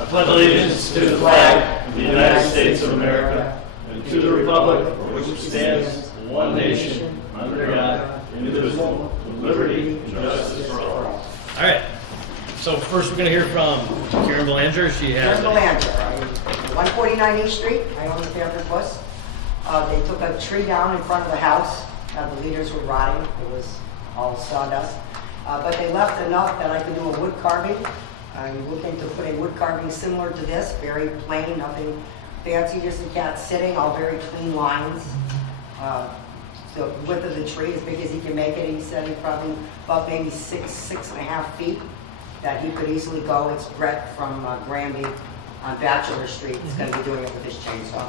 I pledge allegiance to the flag of the United States of America and to the republic for which it stands, one nation, under God, indivisible, with liberty and justice for all. All right. So first we're going to hear from Karen Belanger. She has... Karen Belanger, 149 East Street. I own the Fairford Bus. They took a tree down in front of the house. The leaders were rotting. It was all sawdust. But they left enough that I could do a wood carving. I'm looking to put a wood carving similar to this, very plain, nothing fancy, just a cat sitting, all very clean lines. The width of the tree, as big as he can make it, he said he probably about maybe 6.5 feet, that he could easily go. It's Brett from Granby on Bachelor Street. He's going to be doing it with his chainsaw.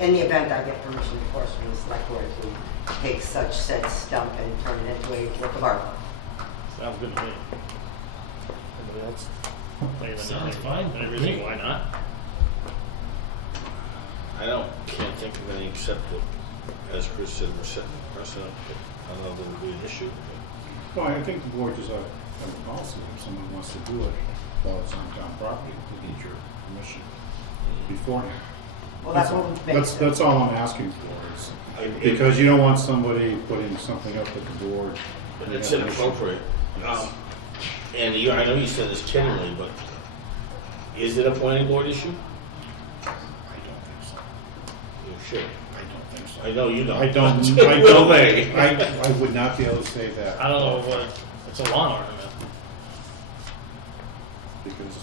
In the event I get permission, of course, from the Selectboard to take such said stump and turn it into a work of art. Sounds good to me. Anybody else? Sounds fine. Any reason why not? Can't think of any except that, as Chris said, we're setting a precedent. I don't know if there would be an issue. Well, I think the board does have a policy. If someone wants to do it while it's on town property, we need your permission beforehand. Well, that's what we make. That's all I'm asking for, is because you don't want somebody putting something up at the board. But it's inappropriate. And I know you said this tenderly, but is it a planning board issue? I don't think so. You should. I don't think so. I know you don't. I would not be able to say that. I don't know what... It's a lawn ornament. Because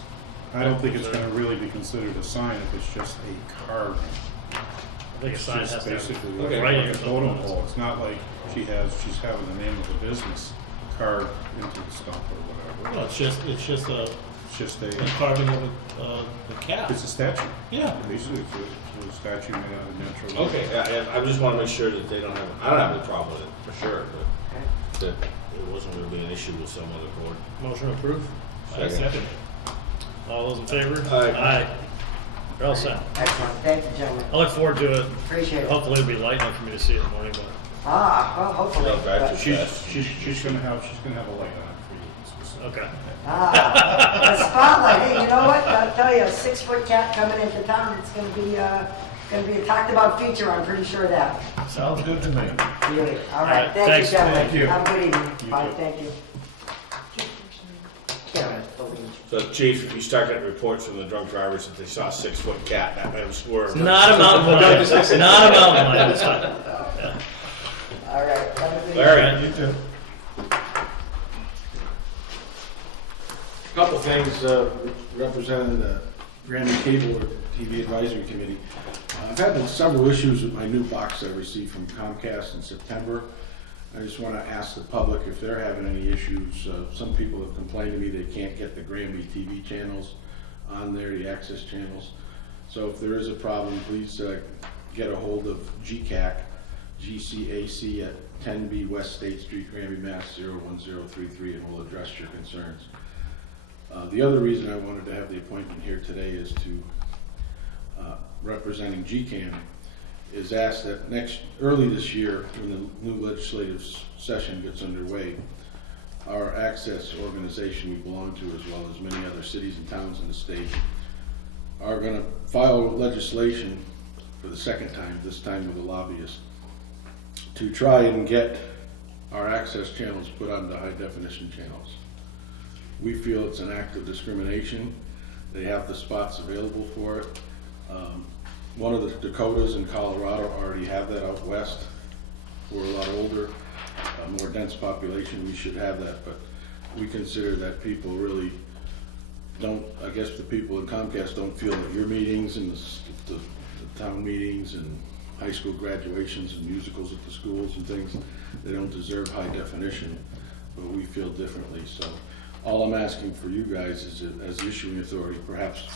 I don't think it's going to really be considered a sign if it's just a carving. I think a sign has to Basically, have Okay. writing like or a something totem on it. pole. It's not like she's having the name of the business carved into the stump or whatever. No, it's just a It's just a carving of a cat. it's a statue. Yeah. Basically, it's a statue made out of natural wood. Okay, I just want to make sure that they don't have, I don't have any problem with it, for sure, but that it wasn't going to be an issue with some other board. Motion approved. Second. All those in favor? Aye. You're all set. Excellent. Thank you, gentlemen. I look forward to it. Appreciate it. Hopefully it'll be light enough for me to see it in the morning, but... Well, hopefully. No, back to but- She's gonna have a light on it for you specifically. Okay. A spotlight. Hey, you know what? I'll tell you, a 6-foot cat coming into town, it's going to be a talked about feature. I'm pretty sure of that. Sounds good to me. Really. All right, right. Thank thanks. you, gentlemen. Thank you. Have a good evening. You Bye. too. Thank you. Karen, Belanger. So, Chief, if you start getting reports from the drunk drivers that they saw a 6-foot cat, that man swerved. Not a mountain lion. Not a mountain lion this time. Yeah. All right. Have a good Larry. evening. You too. Couple things representing the Granby Cable or TV Advisory Committee. I've had several issues with my new box I received from Comcast in September. I just want to ask the public if they're having any issues. Some people have complained to me they can't get the Granby TV channels on there, the access channels. So if there is a problem, please get a hold of GCAC, GCAC at 10B West State Street, Granby, Mass. 01033, and we'll address your concerns. The other reason I wanted to have the appointment here today is to, representing GCAM, is asked that early this year, when the new legislative session gets underway, our access organization we belong to, as well as many other cities and towns in the state, are going to file legislation for the second time, this time with a lobbyist, to try and get our access channels put on the high definition channels. We feel it's an act of discrimination. They have the spots available for it. One of the Dakotas in Colorado already have that out west. We're a lot older, more dense population, we should have that, but we consider that people really don't, I guess the people in Comcast don't feel that your meetings and the town meetings and high school graduations and musicals at the schools and things, they don't deserve high definition, but we feel differently. So all I'm asking for you guys is, as issuing authority, perhaps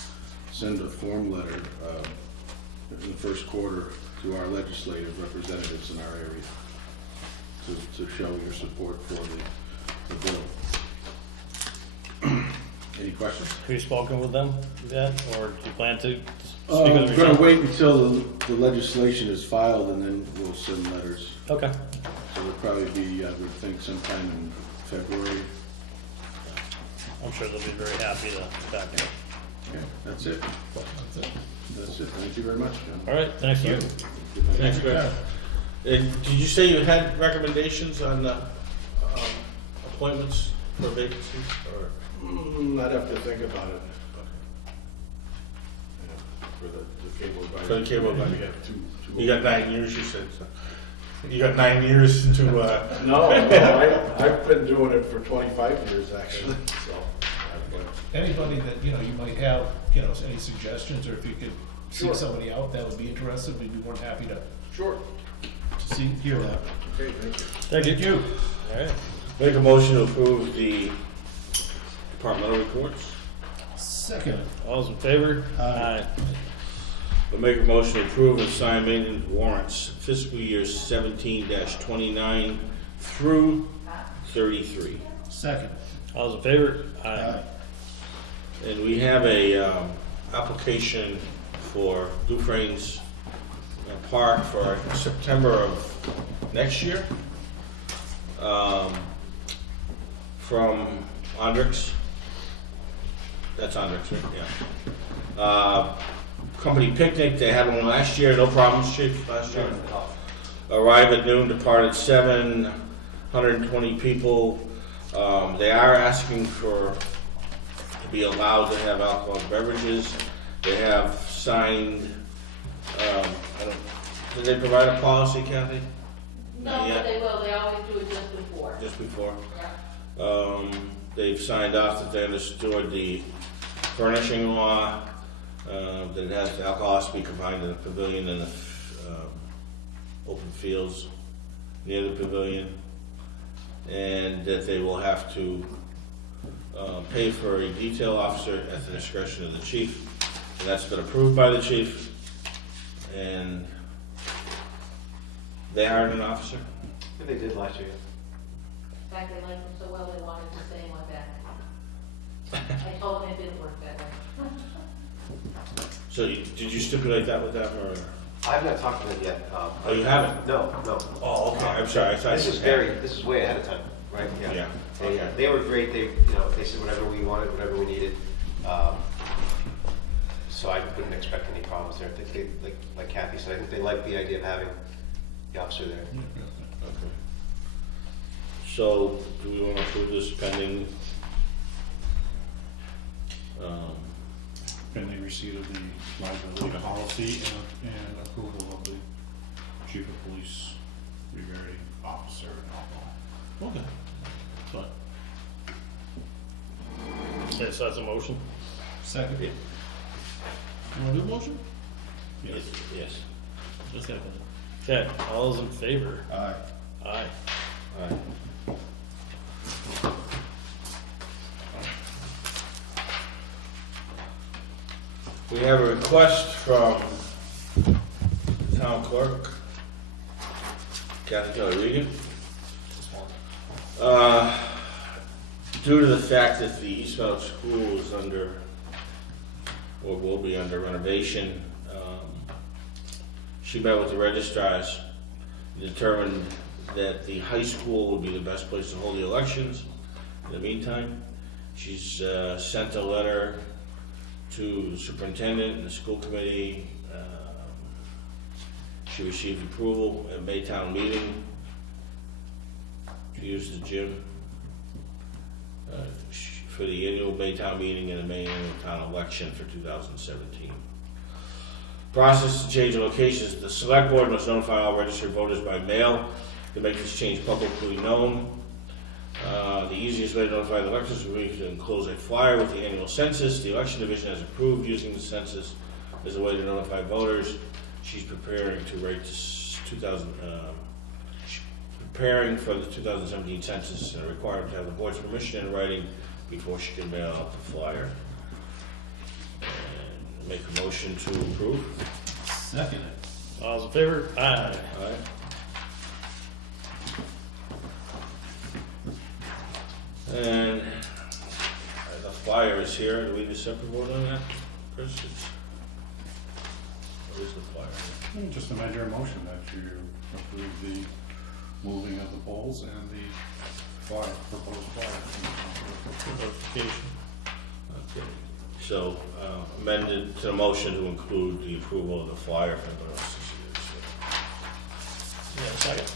send a form letter in the first quarter to our legislative representatives in our area to show your support for the bill. Any questions? Have you spoken with them yet, or do you plan to speak I'm with them? going to wait until the legislation is filed and then we'll send letters. Okay. So it'll probably be, I would think, sometime in February. I'm sure they'll be very happy to back it. Okay, that's it. That's it. That's it. Thank you very much, John. All right, thank you. Thanks, Greg. Did you say you had recommendations on appointments for vacancies, or? I'd have to think about it. Yeah, for the cable advisory. For the cable advisory. We have two. You got 9 years, you said, so. You got 9 years to, No, I've been doing it for 25 years, actually, so. Anybody that, you know, you might have, you know, any suggestions, or if you could Sure. see somebody out that would be interested, we'd be more than happy to Sure. hear that. Okay, thank you. Thank you. All right. make a motion to approve the departmental reports. Second. All's in favor? Aye. We'll make a motion to approve and sign maintenance warrants fiscal years 17-29 through 33. Second. All's in favor? Aye. And we have a application for Dufresne's Park for September of next year. From Andrix. That's Andrix, right? Yeah. Company picnic, they had one last year, no problems, chief, last year. Arrive at noon, depart at 7, 120 people. They are asking to be allowed to have alcoholic beverages. They have signed, did they provide a policy, Kathy? No, Not but yet. they will, they always do it just before. Just before. Yeah. They've signed off that they understood the furnishing law, that it has, alcohol has to be confined in a pavilion in the open fields near the pavilion, and that they will have to pay for a detail officer at the discretion of the chief, and that's been approved by the chief, and they hired an officer. They did last year. In fact, they liked him so well, they wanted to stay and went back. I told them it didn't work that way. So did you stipulate that with them, or? I've not talked to them yet. Oh, you haven't? No, no. Oh, okay, I'm sorry, I thought. This you is had. this is way ahead of time, right? Yeah, They, okay. they were great, they, they said whatever we wanted, whatever we needed. So I wouldn't expect any problems there. I think they, like Kathy said, I think they like the idea of having the officer there. Okay. So, do we want to approve this pending? Pending receipt of the liability policy and approval of the chief of police regarding officer and alcohol. Okay. But, Okay, so that's a motion. second. Yeah. You wanna do a motion? Yes. Yes. Just second. Okay, all's in favor? Aye. Aye. All right. We have a request from the town clerk. Kathy, can I read it? Due to the fact that the East Meadow School is under, or will be under renovation, she met with the registrars, determined that the high school would be the best place to hold the elections. In the meantime, she's sent a letter to the superintendent and the school committee. She received approval at Maytown meeting to use the gym for the annual Maytown meeting and the May annual town election for 2017. Process to change the locations. The select board must notify all registered voters by mail to make this change publicly known. The easiest way to notify the electors would be to enclose a flyer with the annual census. The election division has approved using the census as a way to notify voters. She's preparing to write preparing for the 2017 census and required to have the board's permission in writing before she can mail out the flyer. And make a motion to approve. Second. All's in favor? Aye. Aye. And the flyer is here. Do we need a separate vote on that, Chris? What is the flyer? Just amend your motion that you approve the moving of the polls and the flyer, proposed flyer. Notification. Okay. So amended to the motion to include the approval of the flyer for the rest You have a second?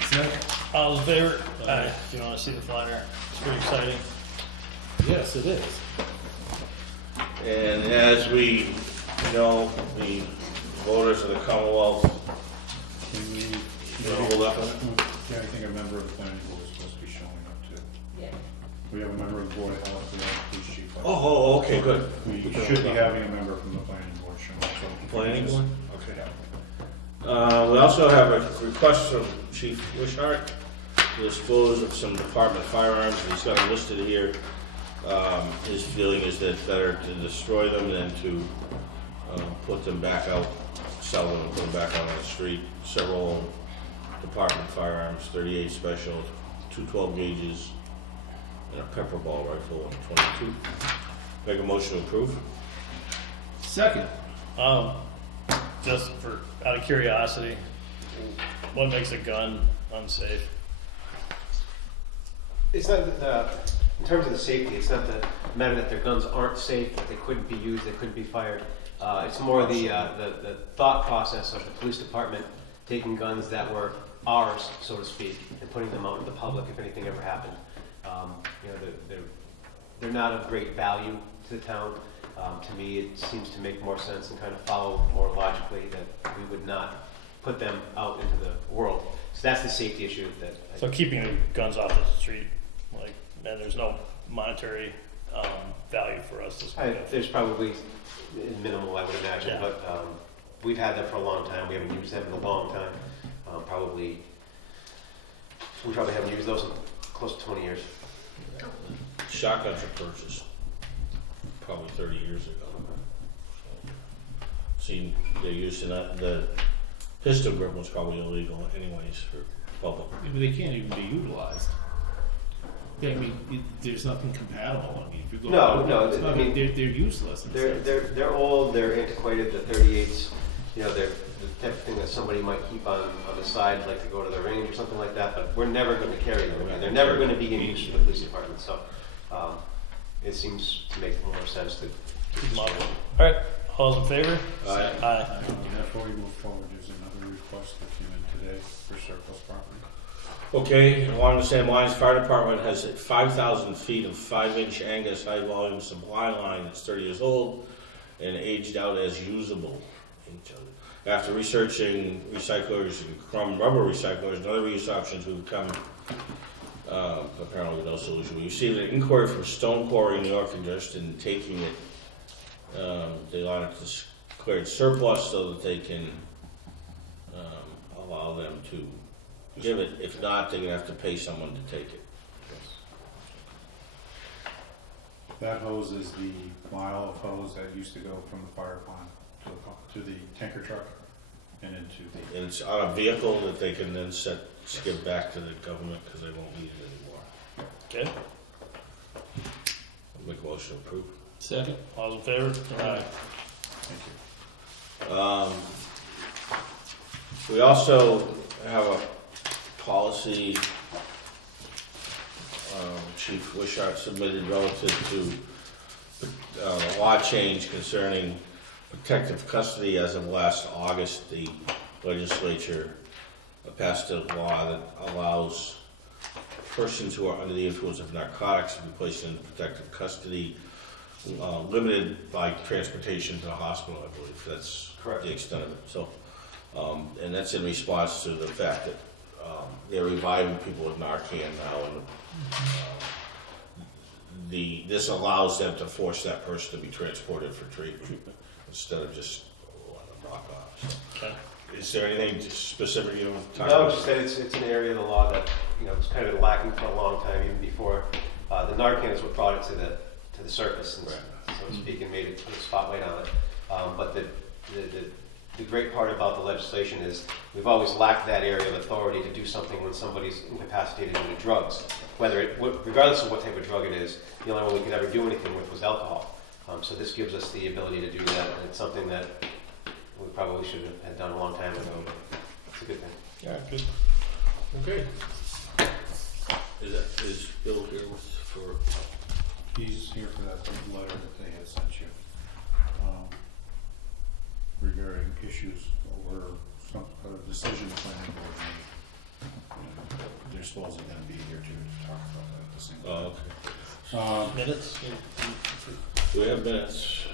Second. All in favor? Aye. Do you want to see the flyer? It's pretty exciting. Yes, it is. And as we know, the voters of the Commonwealth, Can we, you want to hold up on it? yeah, I think a member of the planning board is supposed to be showing up too. Yeah. We have a member of the board of health, we have a police chief. Oh, okay, good. We should be having a member from the planning board showing up. so- Planning board? Okay. Yeah. We also have a request from Chief Wishart to dispose of some department firearms. He's got them listed here. His feeling is that it's better to destroy them than to put them back out, sell them and put them back out on the street. Several department firearms, 38 special, 212 gauges, and a pepper ball rifle, and 22. Make a motion to approve? Second. Just for, out of curiosity, what makes a gun unsafe? It's not the, in terms of the safety, it's not the matter that their guns aren't safe, that they couldn't be used, they couldn't be fired. It's more the thought process of the police department taking guns that were ours, so to speak, and putting them out in the public if anything ever happened. You know, they're not of great value to the town. To me, it seems to make more sense and kind of follow more logically that we would not put them out into the world. So that's the safety issue that. So keeping the guns off the street, like, and there's no monetary value for us to spend. There's probably minimal, I would imagine, Yeah. but we've had them for a long time. We haven't used them in a long time. We probably haven't used those in close to 20 years. Shotguns were purchased probably 30 years ago. Seen they're used in the pistol grip was probably illegal anyways for public. Yeah, but they can't even be utilized. I mean, there's nothing compatible. I mean, if you go No, it's I not, mean, they're useless. In a sense. They're old, they're antiquated, the 38s, you know, they're the type of thing that somebody might keep on the side, like to go to the range or something like that, but we're never going to carry them. I mean, they're never going to be in use for the police department, so it seems to make more sense to Keep them off. All right, all those in favor? Aye. Aye. Before we move forward, there's another request that came in today for surplus property. Okay, along the same lines, fire department has 5,000 feet of 5-inch Angus high volume supply line that's 30 years old and aged out as usable. After researching recyclers and crumb rubber recyclers and other reuse options, we've come apparently with no solution. We received an inquiry from Stone Quarry in New York interested in taking it. They want it declared surplus so that they can allow them to give it. If not, they're gonna have to pay someone to take it. That hose is the mile of hose that used to go from the fire pond to the tanker truck and into the. And it's on a vehicle that they can then skip back to the government because they won't need it anymore. Okay, I'll make a motion to approve. Second. all those in favor? Aye. Thank you. We also have a policy Chief Wishart submitted relative to a law change concerning protective custody. As of last August, the legislature passed a law that allows persons who are under the influence of narcotics to be placed in protective custody, limited by transportation to the hospital, I believe. That's Correct. the extent of it. So, and that's in response to the fact that they're reviving people with Narcan now, and this allows them to force that person to be transported for treatment instead of just letting them rock off. So, Okay. is there anything specific you want to talk No, about? just that it's an area of the law that, you know, was kind of lacking for a long time, even before the Narcan is what brought it to the surface, and so to speak, and made it put a spotlight on it. But the great part about the legislation is we've always lacked that area of authority to do something when somebody's incapacitated due to drugs. Regardless of what type of drug it is, the only one we could ever do anything with was alcohol. So this gives us the ability to do that, and it's something that we probably should have done a long time ago, but it's a good thing. All right, good. Okay. Is Bill here for? He's here for that letter that they had sent you, regarding issues over some, decision the planning board made. And they're supposedly gonna be here too to talk about that at the same time. Oh, okay. Minutes? We have minutes.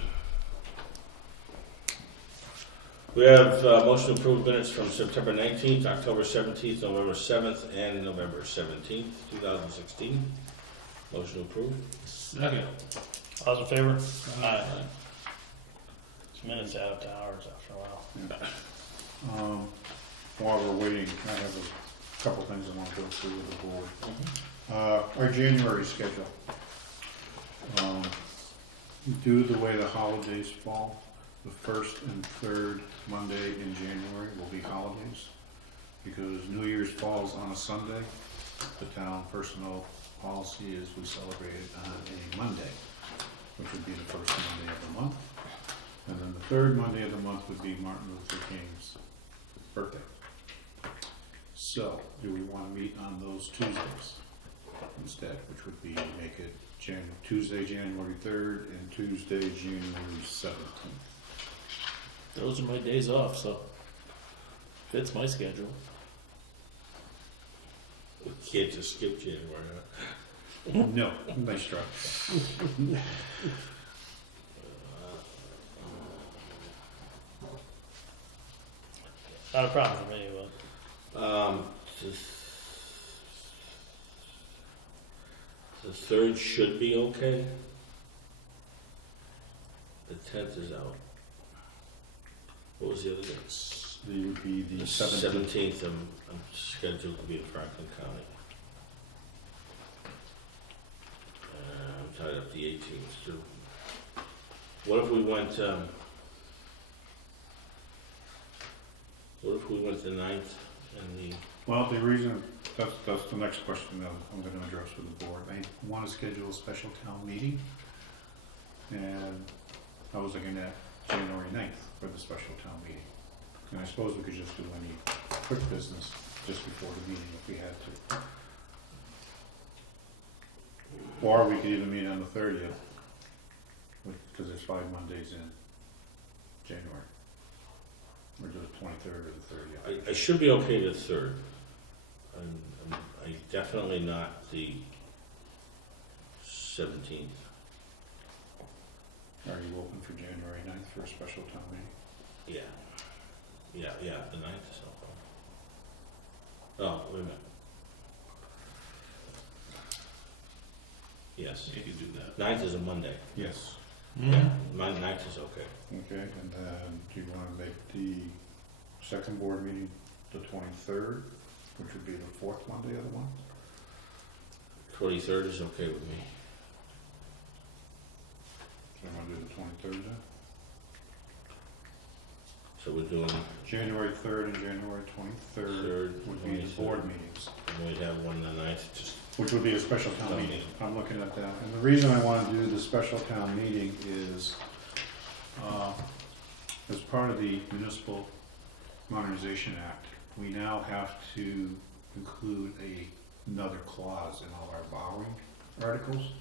We have motion to approve minutes from September 19th, October 17th, November 7th, and November 17th, 2016. Motion approved. Second. All those in favor? Aye. It's minutes add up to hours after a while. While we're waiting, I have a couple things I want to go through with the board. Our January schedule. Due to the way the holidays fall, the first and third Monday in January will be holidays. Because New Year's falls on a Sunday, the town personnel policy is we celebrate it on a Monday, which would be the first Monday of the month. And then the third Monday of the month would be Martin Luther King's birthday. So, do we want to meet on those Tuesdays instead, which would be, make it Tuesday, January 3rd, and Tuesday, January 17th? Those are my days off, so fits my schedule. We can't just skip January, huh? No, nice try. Not a problem for me, but The third should be okay. The 10th is out. What was the other day? It would be the 17th. 17th, I'm scheduled to be in Franklin County. I'm tied up the 18th too. What if we went, the 9th and the, Well, the reason, that's the next question that I'm going to address with the board. I want to schedule a special town meeting, and I was looking at January 9th for the special town meeting. And I suppose we could just do any quick business just before the meeting if we had to. Or we could even meet on the 30th, because there's 5 Mondays in January. Or do the 23rd or the 30th. I should be okay the 3rd. I definitely not the 17th. Are you open for January 9th for a special town meeting? Yeah, the 9th is open. Oh, wait a minute. Yes, You could do that. 9th is a Monday. Yes. Yeah, my 9th is okay. Okay, and then do you want to make the second board meeting the 23rd, which would be the fourth Monday of the month? 23rd is okay with me. So you want to do the 23rd then? So we're doing January 3rd and January 23rd 3rd, would be the 23rd. board meetings, and we have one the 9th, just which would be a special town meeting. I'm looking at that. And the reason I want to do the special town meeting is, as part of the Municipal Modernization Act, we now have to include another clause in all our borrowing articles.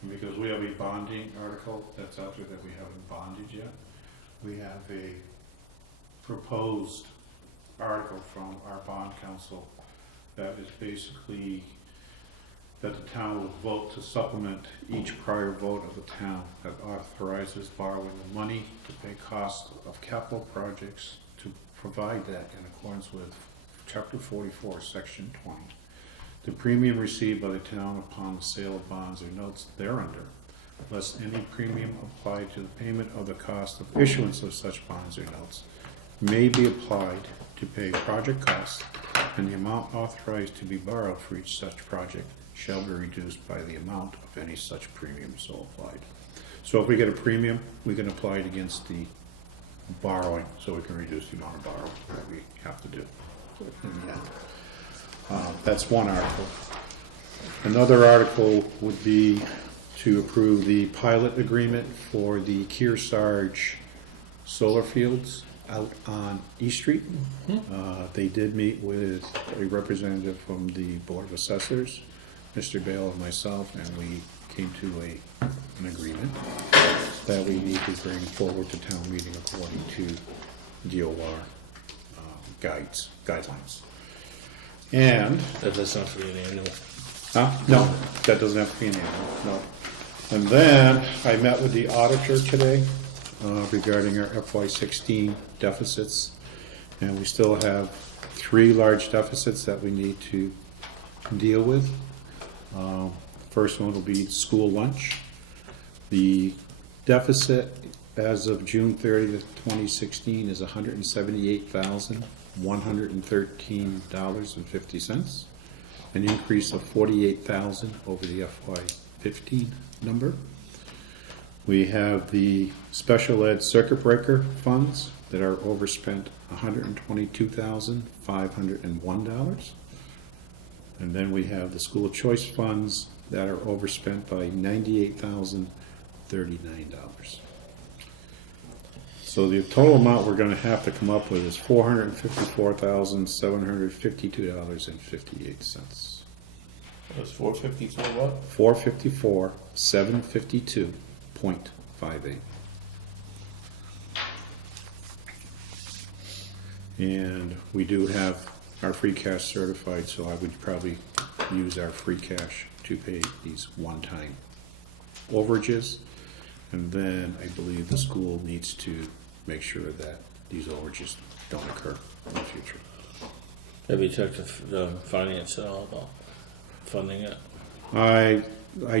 And because we have a bonding article that's out there that we haven't bonded yet, we have a proposed article from our bond council that is basically that the town will vote to supplement each prior vote of the town that authorizes borrowing of money to pay costs of capital projects, to provide that in accordance with Chapter 44, Section 20. The premium received by the town upon the sale of bonds or notes thereunder, less any premium applied to the payment of the cost of issuance of such bonds or notes, may be applied to pay project costs, and the amount authorized to be borrowed for each such project shall be reduced by the amount of any such premium so applied. So if we get a premium, we can apply it against the borrowing, so we can reduce the amount of borrowing that we have to do. That's one article. Another article would be to approve the pilot agreement for the Kearsarge solar fields out on East Street. They did meet with a representative from the Board of Assessors. Mr. Bale and myself, and we came to an agreement that we need to bring forward to town meeting according to DOR guidelines. And That's not for the annual. no, that doesn't have to be an annual, no. And then I met with the auditor today regarding our FY16 deficits. And we still have 3 large deficits that we need to deal with. First one will be school lunch. The deficit as of June 30th, 2016 is $178,113.50, an increase of $48,000 over the FY15 number. We have the special ed circuit breaker funds that are overspent $122,501. And then we have the school choice funds that are overspent by $98,039. So the total amount we're gonna have to come up with is $454,752.58. That's 454 what? 454,752.58. And we do have our free cash certified, so I would probably use our free cash to pay these one-time overages. And then I believe the school needs to make sure that these overages don't occur in the future. Have you talked to the finance at all about funding it? I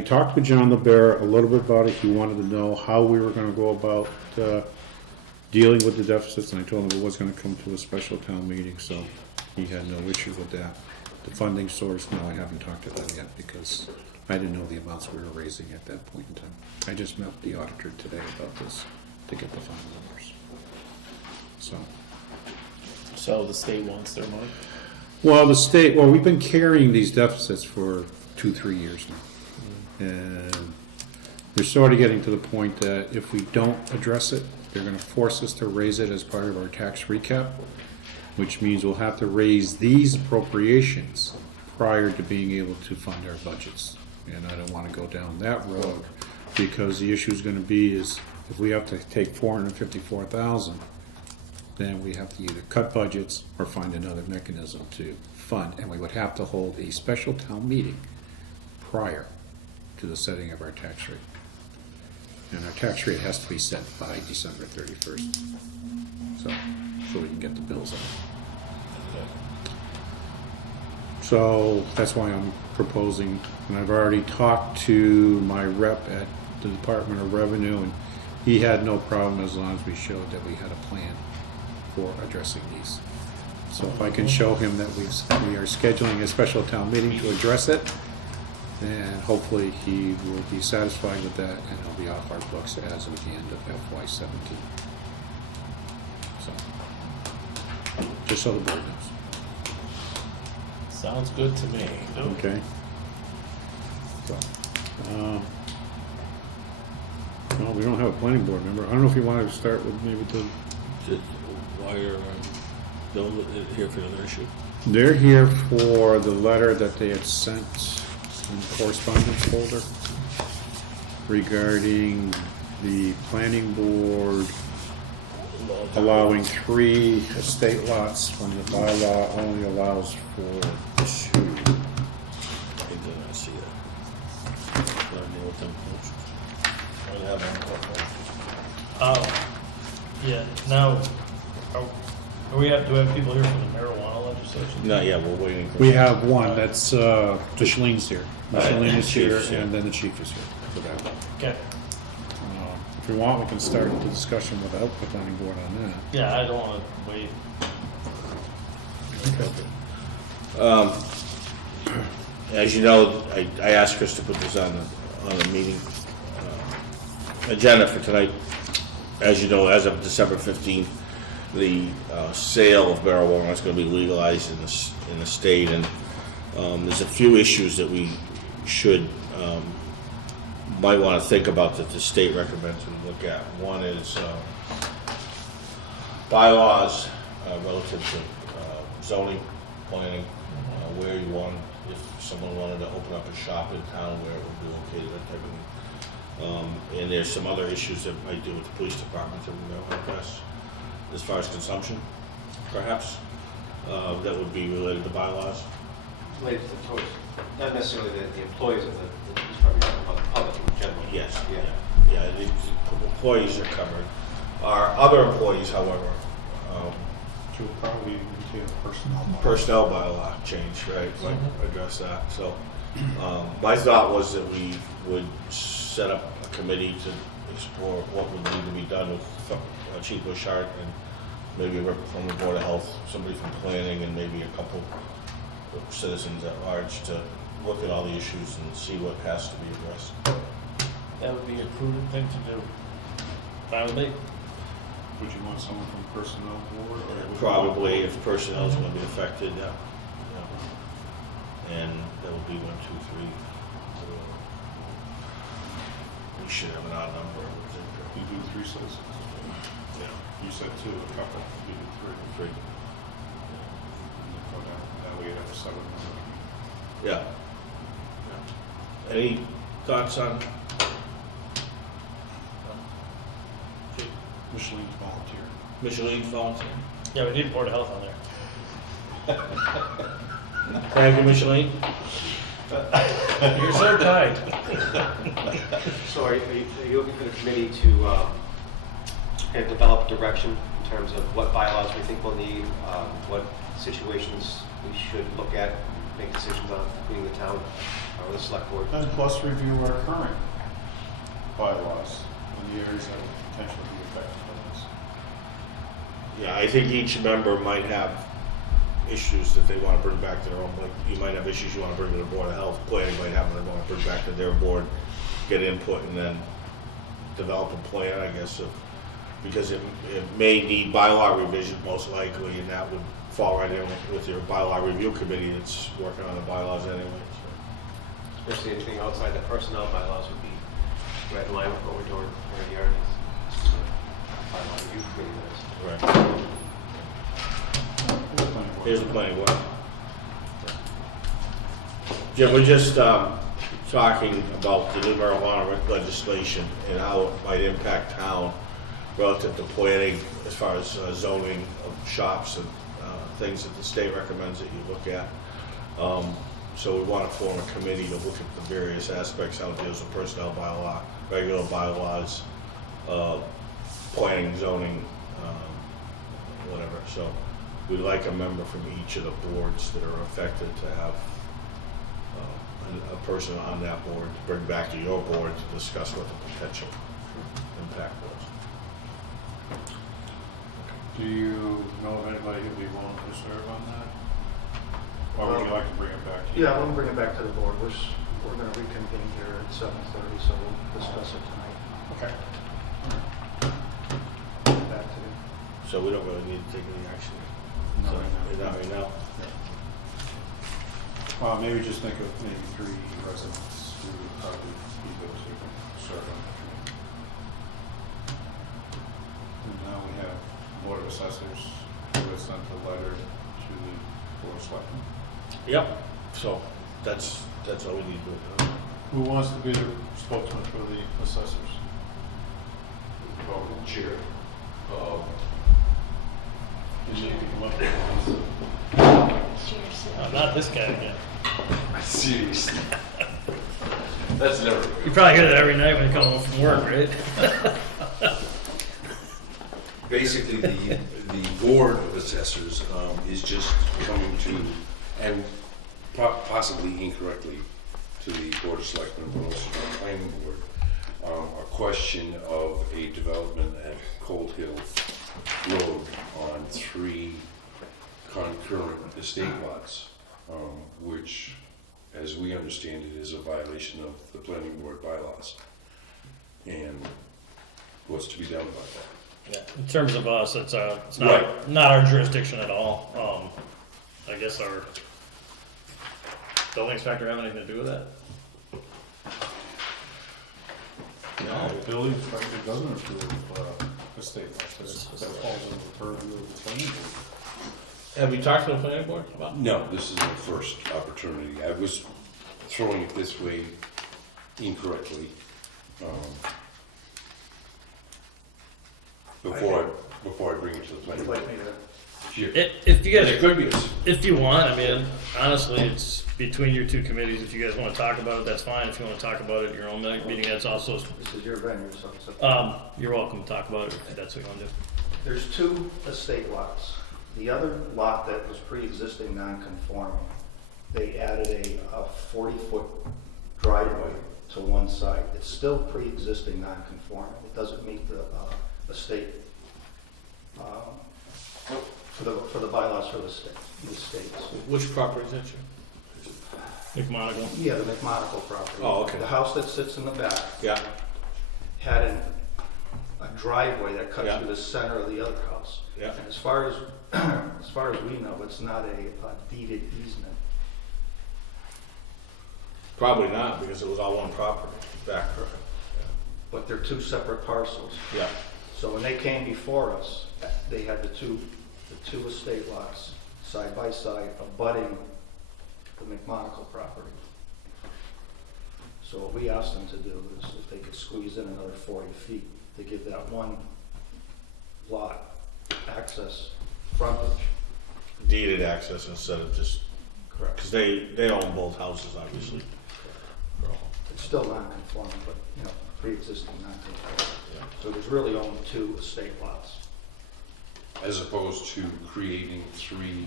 talked with John LeBear a little bit about it. He wanted to know how we were gonna go about dealing with the deficits, and I told him it was gonna come to a special town meeting, so he had no issue with that. The funding source, no, I haven't talked to them yet, because I didn't know the amounts we were raising at that point in time. I just met with the auditor today about this to get the final numbers. So the state wants their money. Well, we've been carrying these deficits for 2-3 years now. And we're sort of getting to the point that if we don't address it, they're gonna force us to raise it as part of our tax recap, which means we'll have to raise these appropriations prior to being able to fund our budgets. And I don't wanna go down that road, because the issue is gonna be is if we have to take $454,000, then we have to either cut budgets or find another mechanism to fund, and we would have to hold a special town meeting prior to the setting of our tax rate. And our tax rate has to be set by December 31st, so we can get the bills out. So that's why I'm proposing, and I've already talked to my rep at the Department of Revenue, and he had no problem as long as we showed that we had a plan for addressing these. So if I can show him that we are scheduling a special town meeting to address it, and hopefully he will be satisfied with that, and it'll be off our books as of the end of FY17. So, just so the board knows. Sounds good to me. Okay. So, well, we don't have a planning board member. I don't know if you want to start with maybe While you're here for another issue. They're here for the letter that they had sent in the correspondence folder regarding the planning board allowing 3 estate lots when the bylaw only allows for 2. I did not see that. I don't know what them. I have one. Yeah, now, do we have people here from the marijuana legislation? Not yet, we're waiting for. We have one, that's Micheline's here. Micheline is here, Chief's here. and then the chief is here for that. Okay, If you want, we can start the discussion without the planning board on that. yeah, I don't wanna wait. As you know, I asked Chris to put this on the meeting agenda for tonight. As you know, as of December 15th, the sale of marijuana is going to be legalized in the state, and there's a few issues that we should might want to think about that the state recommends we look at. One is bylaws relative to zoning, planning, where you want if someone wanted to open up a shop in town where it would be okay, that type of thing. And there's some other issues that might deal with the police department that we might want to address, as far as consumption, perhaps, that would be related to bylaws. Related to the toys, not necessarily the employees of the police department, but about the public in general. Yes, Yeah. yeah, the employees are covered. Our other employees, however, To probably contain a personnel bylaw change, right, might address that, so. My thought was that we would set up a committee to explore what would need to be done with Chief Bushart and maybe a rep from the Board of Health, somebody from planning, and maybe a couple of citizens at large to look at all the issues and see what has to be addressed. That would be a prudent thing to do. Fine with me? Would you want someone from personnel board? Or would you Probably, want- if personnel is going to be affected, yeah. And that would be 1, 2, 3. We should have an odd number. You do 3 citizens. Yeah, You said 2, a couple, you do 3. 3. And then go down, that way you'd have 7 members. Yeah. Any thoughts on? Micheline's volunteer. Micheline volunteer? Yeah, we need Board of Health on there. Thank you, Micheline. You're so kind. So are you looking for the committee to kind of develop direction in terms of what bylaws we think we'll need, what situations we should look at, make decisions on, including the town or the select board? And plus review our current bylaws in the areas that would potentially be affected by this. Yeah, I think each member might have issues that they want to bring back to their own, like, you might have issues you want to bring to the Board of Health, planning might have them they want to bring back to their board, get input, and then develop a plan, I guess, because it may need bylaw revision most likely, and that would fall right in with your bylaw review committee that's working on the bylaws anyway. So. Especially anything outside the personnel bylaws would be right in line with what we're doing here at the bylaw review committee minutes. Right. Planning board. Here's the planning board. Jim, we're just talking about the new marijuana legislation and how it might impact town relative to planning as far as zoning of shops and things that the state recommends that you look at. So we want to form a committee to look at the various aspects, how it deals with personnel bylaw, regular bylaws, planning, zoning, whatever. So we'd like a member from each of the boards that are affected to have a person on that board to bring back to your board to discuss what the potential impact was. Do you know of anybody who'd be willing to serve on that? Or would you like to bring it back to you? Yeah, we'll bring it back to the board. We're going to reconvene here at 7:30, so we'll discuss it tonight. Okay. Back to you. So we don't really need to take any action. No, So, right now. not right now. Maybe just think of maybe 3 residents who would probably be those who can serve on the committee. And now we have Board of Assessors who has sent a letter to the Board of Selectmen. Yep. So that's all we need to do. Who wants to be the spokesman for the assessors? Chair. Did you come up with Not this guy again. Seriously. That's never. You probably hear that every night when you come home from work, right? Basically, the Board of Assessors is just coming to, and possibly incorrectly, to the Board of Selectmen, but also to the Planning Board, a question of a development at Cold Hill Road on 3 concurrent estate lots, which, as we understand it, is a violation of the Planning Board bylaws. And what's to be done about that? Yeah. In terms of us, it's not Right. not our jurisdiction at all. I guess our building inspector have anything to do with that? No, the building inspector doesn't approve estate lots. That falls under the purview of the planning board. Have you talked to the planning board about? No, this is the first opportunity. I was throwing it this way incorrectly. Before I bring it to the planning Would board. you like me to? Sure. If you There guys, could be a if you want, I mean, honestly, it's between your two committees. If you guys want to talk about it, that's fine. If you want to talk about it at your own meeting, that's also, This is your venue, so. you're welcome to talk about it if that's what you want to do. There's two estate lots. The other lot that was pre-existing non-conforming, they added a 40-foot driveway to one side. It's still pre-existing non-conforming. It doesn't meet the estate, for the bylaws for the states. Which property is that, Jim? McMonagle. Yeah, the McMonagle property. Oh, okay. The house that sits in the back Yeah, had a driveway that cut Yeah. through the center of the other house. yeah. And as far as we know, it's not a deeded easement. Probably not, because it was all one property back. But they're two separate parcels. Yeah, So when they came before us, they had the two estate lots side by side abutting the McMonagle property. So what we asked them to do is if they could squeeze in another 40 feet to give that one lot access frontage. deeded access instead of just, Correct. because they own both houses, obviously. It's still non-conforming, but, pre-existing non-conforming. Yeah. So there's really only two estate lots. As opposed to creating 3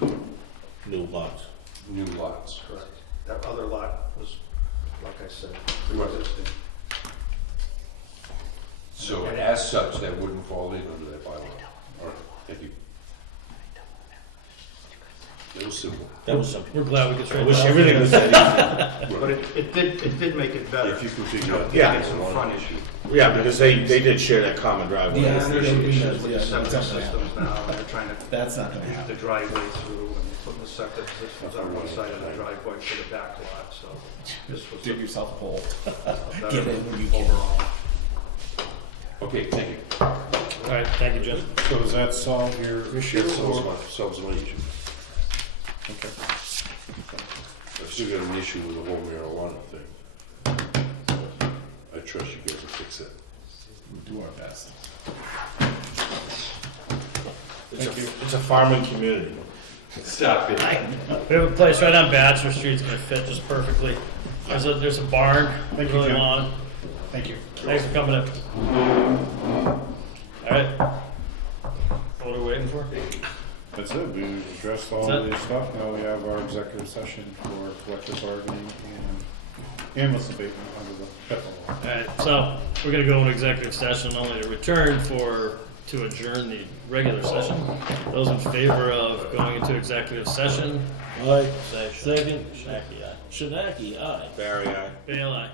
New lots. new lots. Correct. That other lot was, like I said, Right. pre-existing. So as such, that wouldn't fall in under that bylaw. All right, thank you. That was simple. That was simple. We're glad we could I straighten wish that out. everything was that But it did make it better. If you can figure out. Yeah. Get some frontage. easy. Yeah, because they did share that common driveway. Yeah, Yeah, there's yeah, issues with yeah, the septic that's not gonna systems now, and they're trying to That's not gonna keep happen. the driveway through, and they're putting the septic systems on one side of the driveway for the back lot, so this was Dig yourself a hole. a Get better in when you can. overall. Okay, thank you. All right, thank you, Jim. So does that solve your issue? That solves my issue. Okay. I've still got an issue with the whole marijuana thing. I trust you guys to fix that. We'll do our best. It's a farming community. Stop it. We have a place right on Bachelor Street. It's going to fit just perfectly. There's a barn, Thank you, really Jim. long. Thank you. Thanks for coming in. All right. What are we waiting for? That's it. We addressed all That's it. the stuff. Now we have our executive session for collective bargaining and ambulance abatement under the HIPAA law. All right, so we're going to go into executive session only to return to adjourn the regular session. Those in favor of going into executive session? Aye. Second. Shanaki, aye. Shanaki, aye. Barry, Bale, aye.